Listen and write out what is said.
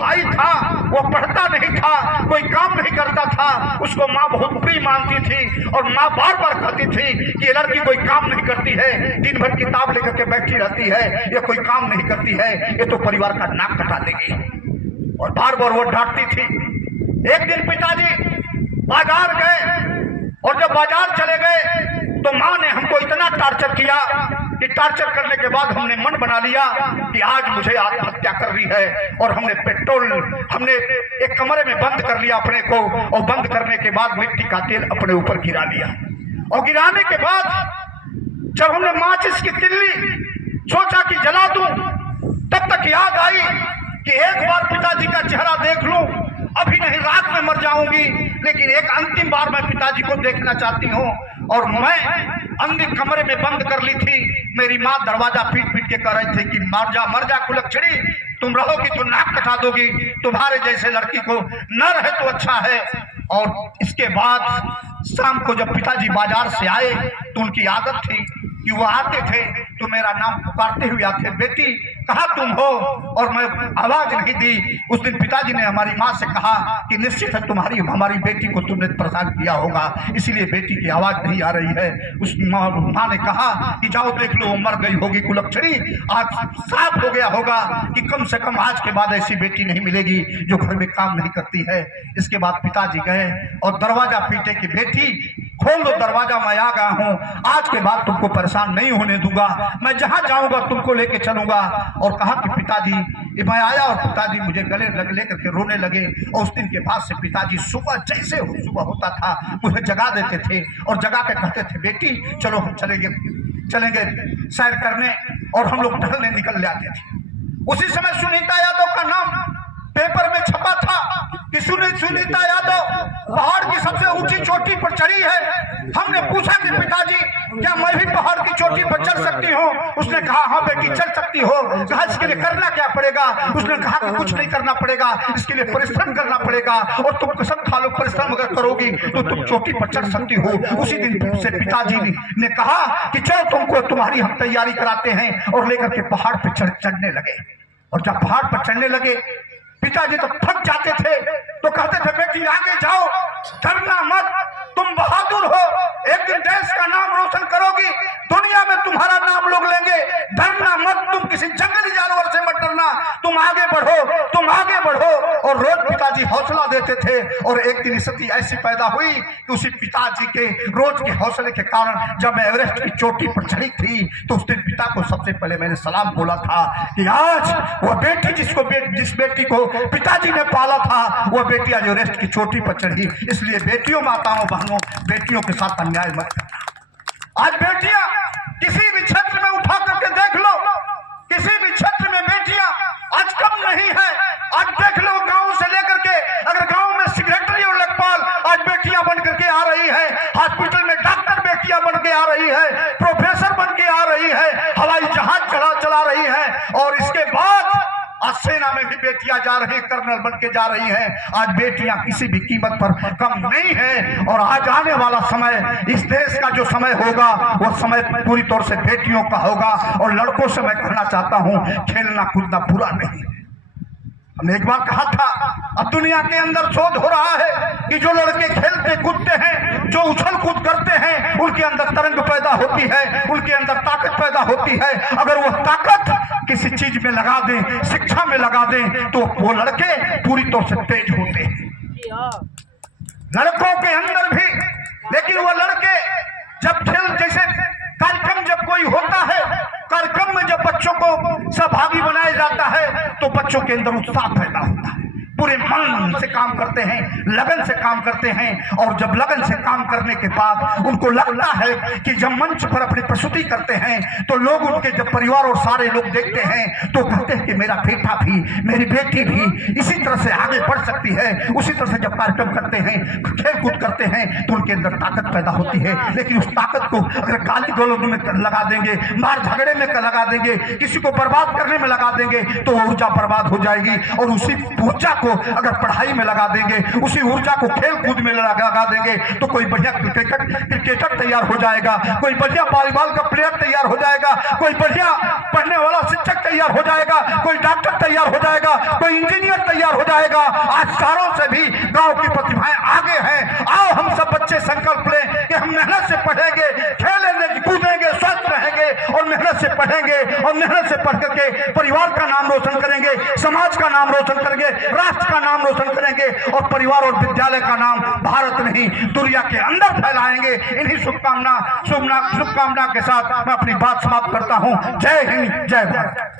भाई था वो पढ़ता नहीं था, कोई काम नहीं करता था, उसको माँ बहुत बुरी मानती थी और माँ बार बार कहती थी कि ये लड़की कोई काम नहीं करती है, दिन भर किताब लेकर के बैठी रहती है, ये कोई काम नहीं करती है, ये तो परिवार का नाक कटा देगी। और बार बार वो डांटती थी। एक दिन पिताजी बाजार गए और जब बाजार चले गए तो माँ ने हमको इतना टार्चर किया कि टार्चर करने के बाद हमने मन बना लिया कि आज मुझे आत्महत्या करनी है। और हमने एक कमरे में बंद कर लिया अपने को, और बंद करने के बाद मिट्टी का तेल अपने ऊपर गिरा लिया। और गिराने के बाद जब हमने माचिस की तिल्ली सोचा कि जला दूं, तब तक याद आई कि एक बार पिताजी का चेहरा देख लूं, अभी नहीं रात में मर जाऊंगी, लेकिन एक अंतिम बार मैं पिताजी को देखना चाहती हूँ। और मैं अंदर कमरे में बंद कर ली थी। मेरी माँ दरवाजा पीट पीट के कह रही थी कि मर जा कुलक्षणी, तुम रहोगी तो नाक कटा दोगी, तुम्हारे जैसे लड़की को न रहे तो अच्छा है। और इसके बाद शाम को जब पिताजी बाजार से आए तो उनकी आदत थी कि वो आते थे तो मेरा नाम पुकारते हुए आते, बेटी कहाँ तुम हो? और मैं आवाज नहीं दी। उस दिन पिताजी ने हमारी माँ से कहा कि निश्चित है हमारी बेटी को तुमने परेशान किया होगा, इसीलिए बेटी की आवाज नहीं आ रही है। उस माँ ने कहा कि जाओ देख लो, वो मर गई होगी कुलक्षणी, आज साफ हो गया होगा कि कम से कम आज के बाद ऐसी बेटी नहीं मिलेगी जो घर में काम नहीं करती है। इसके बाद पिताजी गए और दरवाजा पीटे कि बेटी खोल दो दरवाजा, मैं आ गया हूँ, आज के बाद तुमको परेशान नहीं होने दूंगा, मैं जहां जाऊंगा तुमको लेके चलूंगा। और कहा कि पिताजी, मैं आया और पिताजी मुझे गले लेकर के रोने लगे। और उस दिन के बाद से पिताजी सुबह जैसे सुबह होता था मुझे जगा देते थे और जगा के कहते थे बेटी चलो हम चलेंगे सैर करने, और हम लोग टहलने निकल जाते थे। उसी समय सुनीता यादव का नाम पेपर में छपा था कि सुनीता यादव पहाड़ की सबसे ऊंची चोटी पर चढ़ी है। हमने पूछा कि पिताजी क्या मैं भी पहाड़ की चोटी पर चढ़ सकती हूँ? उसने कहा हाँ बेटी चढ़ सकती हो। कहा इसके लिए करना क्या पड़ेगा? उसने कहा कि कुछ नहीं करना पड़ेगा, इसके लिए परिश्रम करना पड़ेगा, और तुम कसम खा लो परिश्रम अगर करोगी तो तुम चोटी पर चढ़ सकती हो। उसी दिन से पिताजी ने कहा कि चलो तुमको तुम्हारी हम तैयारी कराते हैं, और लेकर के पहाड़ पर चढ़ने लगे। और जब पहाड़ पर चढ़ने लगे पिताजी तो थक जाते थे तो कहते थे बेटी आगे जाओ, डरना मत, तुम बहादुर हो, एक दिन देश का नाम रोशन करोगी, दुनिया में तुम्हारा नाम लोग लेंगे, डरना मत, तुम किसी जंगली जानवर से मत डरना, तुम आगे बढ़ो, तुम आगे बढ़ो। और रोज पिताजी हौसला देते थे। और एक दिन स्थिति ऐसी पैदा हुई कि उसी पिताजी के रोज के हौसले के कारण जब मैं एवरेस्ट की चोटी पर चढ़ी थी तो उस दिन पिता को सबसे पहले मैंने सलाम बोला था कि आज वो बेटी जिस बेटी को पिताजी ने पाला था वो बेटी आज एवरेस्ट की चोटी पर चढ़ी। इसलिए बेटियों, माताओं, बहनों, बेटियों के साथ अन्याय मत करना। आज बेटियां किसी भी क्षेत्र में उठा करके देख लो, किसी भी क्षेत्र में बेटियां आज कम नहीं है। आज देख लो गांव से लेकर के, अगर गांव में सेक्रेटरी और लेखपाल आज बेटियां बन करके आ रही है, हॉस्पिटल में डॉक्टर बेटियां बन के आ रही है, प्रोफेसर बन के आ रही है, हवाई जहाज चला रही है। और इसके बाद आज सेना में भी बेटियां जा रही है, कर्नल बन के जा रही हैं। आज बेटियां किसी भी कीमत पर कम नहीं है। और आज आने वाला समय, इस देश का जो समय होगा वो समय पूरी तौर से बेटियों का होगा। और लड़कों से मैं कहना चाहता हूं खेलना कूदना बुरा नहीं। हमने एक बार कहा था, अब दुनिया के अंदर शोध हो रहा है कि जो लड़के खेलते कूदते हैं, जो उछल कूद करते हैं, उनके अंदर तरंग पैदा होती है, उनके अंदर ताकत पैदा होती है। अगर वो ताकत किसी चीज में लगा दें, शिक्षा में लगा दें, तो वो लड़के पूरी तौर से तेज होते हैं, लड़कों के अंदर भी। लेकिन वो लड़के जब खेल जैसे कार्यक्रम जब कोई होता है, कार्यक्रम में जब बच्चों को सहभागी बनाया जाता है तो बच्चों के अंदर उत्साह पैदा होता है, पूरे मन से काम करते हैं, लगन से काम करते हैं। और जब लगन से काम करने के बाद उनको लगता है कि जब मंच पर अपनी प्रस्तुति करते हैं तो लोग उनके जब परिवार और सारे लोग देखते हैं तो कहते हैं कि मेरा बेटा भी, मेरी बेटी भी इसी तरह से आगे बढ़ सकती है। उसी तरह से जब कार्यक्रम करते हैं, खेल कूद करते हैं तो उनके अंदर ताकत पैदा होती है। लेकिन उस ताकत को अगर गाली गलौज में लगा देंगे, मार झगड़े में लगा देंगे, किसी को बर्बाद करने में लगा देंगे तो वो ऊर्जा बर्बाद हो जाएगी। और उसी ऊर्जा को को अगर पढ़ाई में लगा देंगे, उसी ऊर्जा को खेल कूद में लगा देंगे, तो कोई बढ़िया क्रिकेटर तैयार हो जाएगा, कोई बढ़िया वॉलीबॉल का प्लेयर तैयार हो जाएगा, कोई बढ़िया पढ़ने वाला शिक्षक तैयार हो जाएगा, कोई डॉक्टर तैयार हो जाएगा, कोई इंजीनियर तैयार हो जाएगा। आज शहरों से भी गांव की प्रतिभाएं आगे हैं। आओ हम सब बच्चे संकल्प लें कि हम मेहनत से पढ़ेंगे, खेलेंगे, कूदेंगे, स्वस्थ रहेंगे और मेहनत से पढ़ेंगे और मेहनत से पढ़ करके परिवार का नाम रोशन करेंगे, समाज का नाम रोशन करेंगे, राष्ट्र का नाम रोशन करेंगे और परिवार और विद्यालय का नाम भारत नहीं दुनिया के अंदर फैलाएंगे। इन्हीं शुभकामना के साथ मैं अपनी बात समाप्त करता हूं। जय हिंद, जय भारत।